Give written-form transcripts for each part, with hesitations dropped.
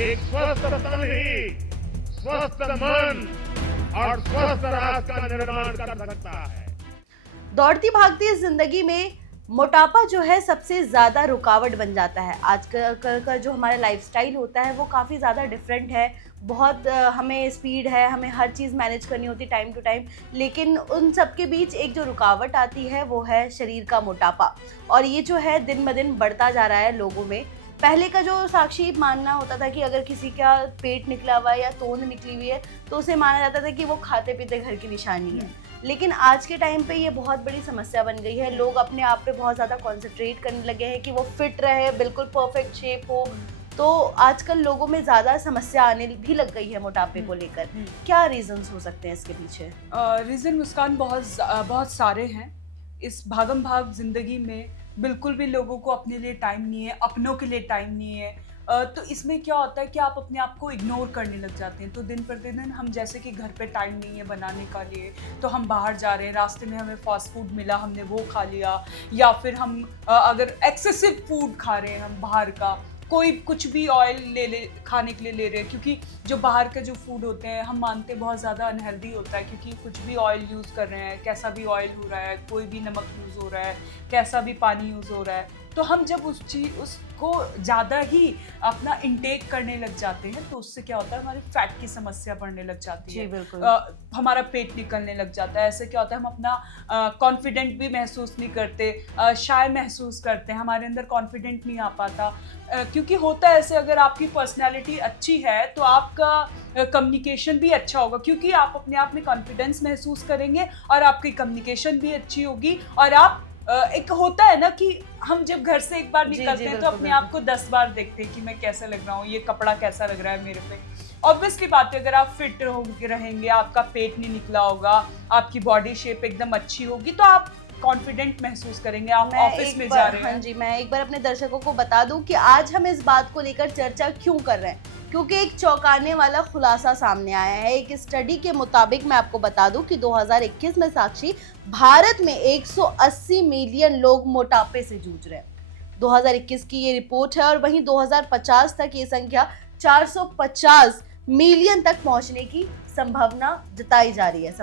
एक स्वस्थ तन ही स्वस्थ मन और स्वस्थ राष्ट्र का निर्माण कर सकता है। दौड़ती भागती जिंदगी में मोटापा जो है सबसे ज़्यादा रुकावट बन जाता है। आजकल का जो हमारा लाइफस्टाइल होता है वो काफ़ी ज़्यादा डिफरेंट है। बहुत हमें स्पीड है, हमें हर चीज़ मैनेज करनी होती है टाइम टू टाइम, लेकिन उन सब के बीच एक जो रुकावट आती है वो है शरीर का मोटापा। और ये जो है दिन ब दिन बढ़ता जा रहा है लोगों में। पहले का जो साक्षी मानना होता था कि अगर किसी का पेट निकला हुआ है या तोंद निकली हुई है तो उसे माना जाता था कि वो खाते पीते घर की निशानी है। लेकिन आज के टाइम पे ये बहुत बड़ी समस्या बन गई है। लोग अपने आप पे बहुत ज़्यादा कॉन्सेंट्रेट करने लगे हैं कि वो फिट रहे, बिल्कुल परफेक्ट शेप हो। तो आजकल लोगों में ज़्यादा समस्या आने भी लग गई है मोटापे को लेकर। क्या रीजंस हो सकते हैं इसके पीछे? रीज़न मुस्कान बहुत सारे हैं। इस भागम भाग ज़िंदगी में बिल्कुल भी लोगों को अपने लिए टाइम नहीं है, अपनों के लिए टाइम नहीं है। तो इसमें क्या होता है कि आप अपने आप को इग्नोर करने लग जाते हैं। तो दिन पर दिन हम जैसे कि घर पे टाइम नहीं है बनाने का लिए, तो हम बाहर जा रहे हैं, रास्ते में हमें फास्ट फूड मिला, हमने वो खा लिया, या फिर हम अगर एक्सेसिव फूड खा रहे हैं हम बाहर का, कोई कुछ भी ऑयल ले खाने के लिए ले रहे हैं, क्योंकि जो बाहर के जो फूड होते हैं हम मानते हैं बहुत ज़्यादा अनहेल्दी होता है, क्योंकि कुछ भी ऑयल यूज़ कर रहे हैं, कैसा भी ऑयल हो रहा है, कोई भी नमक यूज़ हो रहा है, कैसा भी पानी यूज़ हो रहा है। तो हम जब उसको ज़्यादा ही अपना इंटेक करने लग जाते हैं तो उससे क्या होता है, हमारी फैट की समस्या बढ़ने लग जाती है। बिल्कुल। हमारा पेट निकलने लग जाता है। ऐसे क्या होता है, हम अपना कॉन्फिडेंट भी महसूस नहीं करते, शाय महसूस करते हैं, हमारे अंदर कॉन्फिडेंट नहीं आ पाता। क्योंकि होता है ऐसे, अगर आपकी पर्सनैलिटी अच्छी है तो आपका कम्युनिकेशन भी अच्छा होगा, क्योंकि आप अपने आप में कॉन्फिडेंस महसूस करेंगे और आपकी कम्युनिकेशन भी अच्छी होगी। और आप एक होता है ना कि हम जब घर से एक बार निकलते हैं तो अपने आप को 10 बार देखते हैं कि मैं कैसा लग रहा हूँ, ये कपड़ा कैसा लग रहा है मेरे पे। ऑब्वियसली बात है, अगर आप फिट रहेंगे, आपका पेट नहीं निकला होगा, आपकी बॉडी शेप एकदम अच्छी होगी, तो आप कॉन्फिडेंट महसूस करेंगे। आप ऑफिस में जा रहे हैं। हाँ जी, मैं एक बार अपने दर्शकों को बता दूं कि आज हम इस बात को लेकर चर्चा क्यों कर रहे हैं, क्योंकि एक चौंकाने वाला खुलासा सामने आया है। एक स्टडी के मुताबिक मैं आपको बता दूं कि 2021 में साक्षी भारत में 180 मिलियन लोग मोटापे से जूझ रहे हैं। 2021 की ये रिपोर्ट है। और वहीं 2050 तक ये संख्या 450 मिलियन तक पहुंचने की संभावना जताई जा रही है।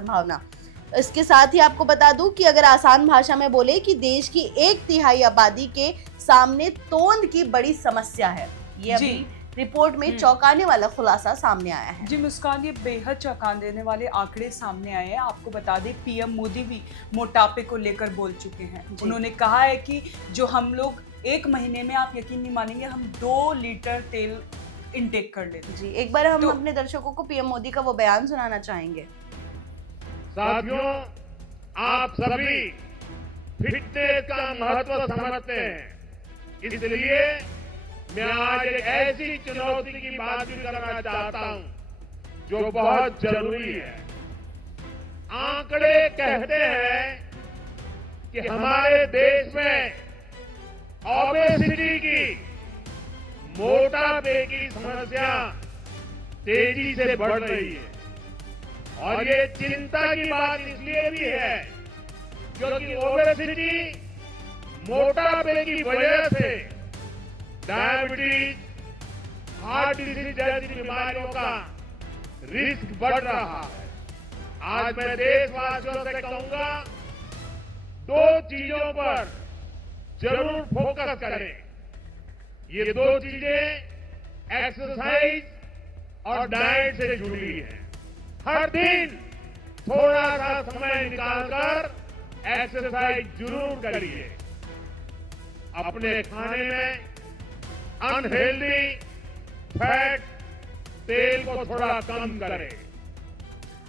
इसके साथ ही आपको बता दूं कि अगर आसान भाषा में बोले कि देश की 1/3 आबादी के सामने तोंद की बड़ी समस्या है। ये अभी रिपोर्ट में चौंकाने वाला खुलासा सामने आया है। जी मुस्कान, ये बेहद चौंका देने वाले आंकड़े सामने आए हैं। आपको बता दें, पीएम मोदी भी मोटापे को लेकर बोल चुके हैं। उन्होंने कहा है कि जो हम लोग 1 महीने में, आप यकीन नहीं मानेंगे, हम 2 लीटर तेल इंटेक कर लेते हैं। जी, एक बार हम अपने दर्शकों को पीएम मोदी का वो बयान सुनाना चाहेंगे। साथियों, आप सभी फिटनेस का महत्व समझते हैं, इसलिए मैं आज एक ऐसी चुनौती की बात भी करना चाहता हूं जो बहुत जरूरी है। आंकड़े कहते हैं कि हमारे देश में ओबेसिटी की, मोटापे की समस्या तेजी से बढ़ रही है। और ये चिंता की बात इसलिए भी है क्योंकि ओबेसिटी, मोटापे की वजह से डायबिटीज, हार्ट डिजीज जैसी बीमारियों का रिस्क बढ़ रहा है। आज मैं देशवासियों से कहूंगा, 2 चीजों पर जरूर फोकस करें। ये 2 चीजें एक्सरसाइज और डाइट से जुड़ी है। हर दिन थोड़ा सा समय निकालकर एक्सरसाइज जरूर करिए। अपने खाने में अनहेल्दी फैट, तेल को थोड़ा कम करें।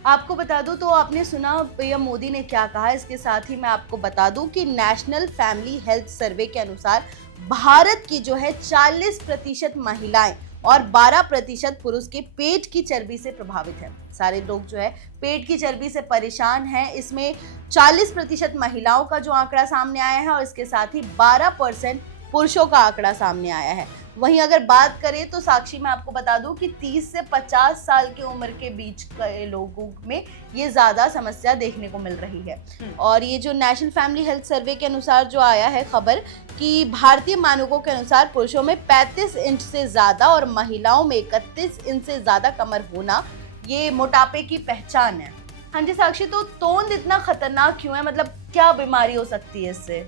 आपको बता दूं तो आपने सुना पीएम मोदी ने क्या कहा। इसके साथ ही मैं आपको बता दूं कि नेशनल फैमिली हेल्थ सर्वे के अनुसार भारत की जो है 40% महिलाएं और 12% पुरुष के पेट की चर्बी से प्रभावित है। सारे लोग जो है पेट की चर्बी से परेशान हैं। इसमें 40% महिलाओं का जो आंकड़ा सामने आया है और इसके साथ ही 12% पुरुषों का आंकड़ा सामने आया है। वहीं अगर बात करें तो साक्षी मैं आपको बता दूं कि 30 से 50 साल की उम्र के बीच के लोगों में ये ज़्यादा समस्या देखने को मिल रही है। और ये जो नेशनल फैमिली हेल्थ सर्वे के अनुसार जो आया है खबर कि भारतीय मानकों के अनुसार पुरुषों में 35 इंच से ज़्यादा और महिलाओं में 31 इंच से ज़्यादा कमर होना ये मोटापे की पहचान है। हाँ जी साक्षी, तो तोंद इतना खतरनाक क्यों है, मतलब क्या बीमारी हो सकती है इससे?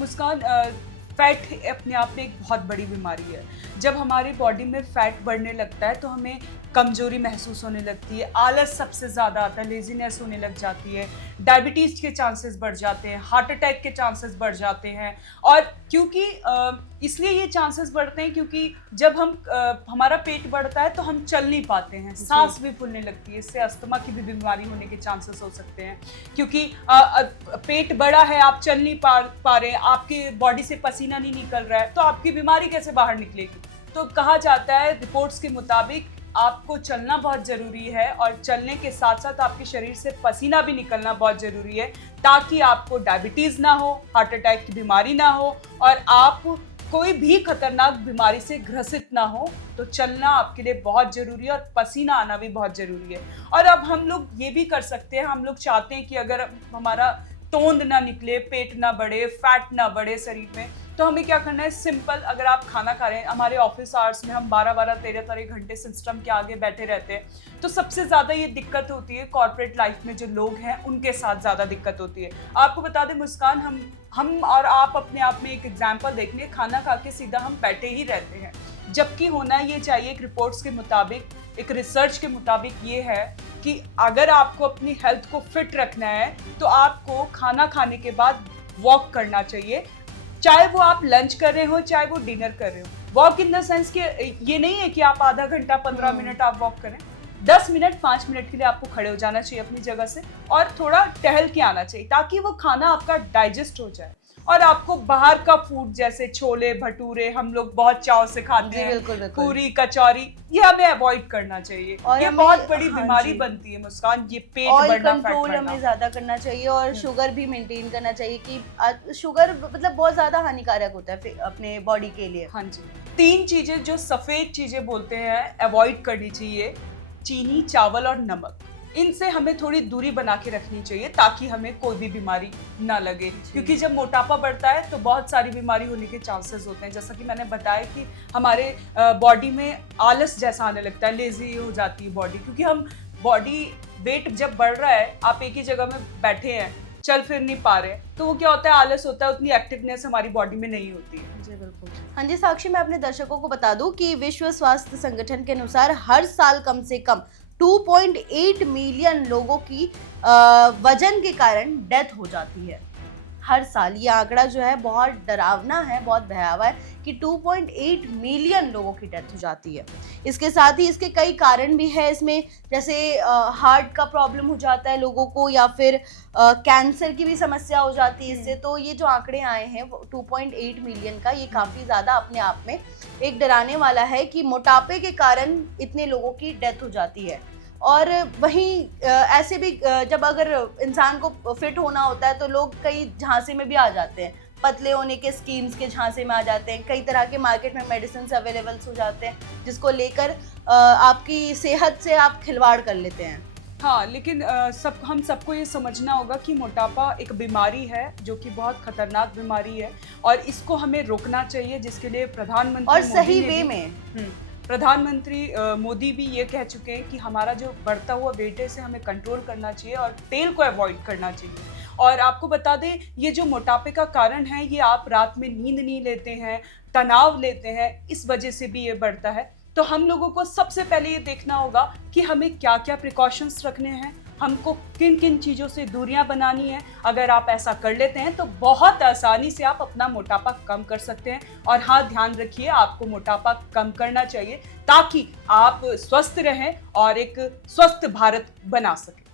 मुस्कान, फैट अपने आप में एक बहुत बड़ी बीमारी है। जब हमारी बॉडी में फैट बढ़ने लगता है तो हमें कमजोरी महसूस होने लगती है, आलस सबसे ज़्यादा आता है, लेजीनेस होने लग जाती है, डायबिटीज़ के चांसेस बढ़ जाते हैं, हार्ट अटैक के चांसेस बढ़ जाते हैं। और क्योंकि इसलिए ये चांसेस बढ़ते हैं क्योंकि जब हमारा पेट बढ़ता है तो हम चल नहीं पाते हैं, सांस भी फूलने लगती है, इससे अस्थमा की भी बीमारी होने के चांसेस हो सकते हैं। क्योंकि पेट बड़ा है, आप चल नहीं पा रहे, आपकी बॉडी से पसीना नहीं निकल रहा है, तो आपकी बीमारी कैसे बाहर निकलेगी? तो कहा जाता है रिपोर्ट्स के मुताबिक आपको चलना बहुत ज़रूरी है और चलने के साथ साथ आपके शरीर से पसीना भी निकलना बहुत ज़रूरी है ताकि आपको डायबिटीज़ ना हो, हार्ट अटैक की बीमारी ना हो और आप कोई भी खतरनाक बीमारी से ग्रसित ना हो। तो चलना आपके लिए बहुत ज़रूरी है और पसीना आना भी बहुत ज़रूरी है। और अब हम लोग ये भी कर सकते हैं, हम लोग चाहते हैं कि अगर हमारा तोंद ना निकले, पेट ना बढ़े, फैट ना बढ़े शरीर में, तो हमें क्या करना है? सिंपल, अगर आप खाना खा रहे हैं, हमारे ऑफिस आवर्स में हम 12-12, 13-13 घंटे सिस्टम के आगे बैठे रहते हैं, तो सबसे ज़्यादा ये दिक्कत होती है कॉर्पोरेट लाइफ में जो लोग हैं उनके साथ ज़्यादा दिक्कत होती है। आपको बता दें मुस्कान, हम और आप अपने आप में एक एग्जाम्पल देख लें, खाना खा के सीधा हम बैठे ही रहते हैं, जबकि होना ये चाहिए एक रिपोर्ट्स के मुताबिक, एक रिसर्च के मुताबिक ये है कि अगर आपको अपनी हेल्थ को फिट रखना है तो आपको खाना खाने के बाद वॉक करना चाहिए, चाहे वो आप लंच कर रहे हो चाहे वो डिनर कर रहे हो। वॉक इन द सेंस कि ये नहीं है कि आप आधा घंटा 15 मिनट आप वॉक करें, 10 मिनट 5 मिनट के लिए आपको खड़े हो जाना चाहिए अपनी जगह से और थोड़ा टहल के आना चाहिए ताकि वो खाना आपका डाइजेस्ट हो जाए। और आपको बाहर का फूड जैसे छोले भटूरे हम लोग बहुत चाव से खाते हैं, बिल्कुल, बिल्कुल। पूरी कचौरी, ये हमें अवॉइड करना चाहिए। और ये हमें- बहुत बड़ी हाँ बीमारी जी। बनती है मुस्कान, ये पेट ऑयल बढ़ना, फैट कंट्रोल हमें बढ़ना। ज्यादा करना चाहिए और शुगर भी मेंटेन करना चाहिए कि शुगर मतलब बहुत ज्यादा हानिकारक होता है अपने बॉडी के लिए। हाँ जी, 3 चीजें जो सफेद चीजें बोलते हैं अवॉइड करनी चाहिए, चीनी, चावल और नमक। इनसे हमें थोड़ी दूरी बना के रखनी चाहिए ताकि हमें कोई भी बीमारी ना लगे, क्योंकि जब मोटापा बढ़ता है तो बहुत सारी बीमारी होने के चांसेस होते हैं। जैसा कि मैंने बताया कि हमारे बॉडी में आलस जैसा आने लगता है, लेजी हो जाती है बॉडी, क्योंकि हम बॉडी वेट जब बढ़ रहा है, आप एक ही जगह में बैठे हैं, चल फिर नहीं पा रहे, तो वो क्या होता है, आलस होता है, उतनी एक्टिवनेस हमारी बॉडी में नहीं होती है। जी बिल्कुल। हाँ जी साक्षी, मैं अपने दर्शकों को बता दूं कि विश्व स्वास्थ्य संगठन के अनुसार हर साल कम से कम 2.8 मिलियन लोगों की वजन के कारण डेथ हो जाती है हर साल। ये आंकड़ा जो है बहुत डरावना है, बहुत भयावह है कि 2.8 मिलियन लोगों की डेथ हो जाती है। इसके साथ ही इसके कई कारण भी है इसमें, जैसे हार्ट का प्रॉब्लम हो जाता है लोगों को या फिर कैंसर की भी समस्या हो जाती है इससे। तो ये जो आंकड़े आए हैं 2.8 मिलियन का, ये काफ़ी ज़्यादा अपने आप में एक डराने वाला है कि मोटापे के कारण इतने लोगों की डेथ हो जाती है। और वहीं ऐसे भी जब अगर इंसान को फिट होना होता है तो लोग कई झांसे में भी आ जाते हैं, पतले होने के स्कीम्स के झांसे में आ जाते हैं, कई तरह के मार्केट में मेडिसिन अवेलेबल हो जाते हैं जिसको लेकर आपकी सेहत से आप खिलवाड़ कर लेते हैं। हाँ, लेकिन हम सबको ये समझना होगा कि मोटापा एक बीमारी है जो कि बहुत खतरनाक बीमारी है और इसको हमें रोकना चाहिए, जिसके लिए प्रधानमंत्री और मोदी सही ने वे भी- में। प्रधानमंत्री मोदी भी ये कह चुके हैं कि हमारा जो बढ़ता हुआ वेट है इसे हमें कंट्रोल करना चाहिए और तेल को अवॉइड करना चाहिए। और आपको बता दें, ये जो मोटापे का कारण है, ये आप रात में नींद नहीं लेते हैं, तनाव लेते हैं, इस वजह से भी ये बढ़ता है। तो हम लोगों को सबसे पहले ये देखना होगा कि हमें क्या क्या प्रिकॉशंस रखने हैं, हमको किन किन चीज़ों से दूरियां बनानी है। अगर आप ऐसा कर लेते हैं तो बहुत आसानी से आप अपना मोटापा कम कर सकते हैं। और हाँ, ध्यान रखिए, आपको मोटापा कम करना चाहिए ताकि आप स्वस्थ रहें और एक स्वस्थ भारत बना सकें।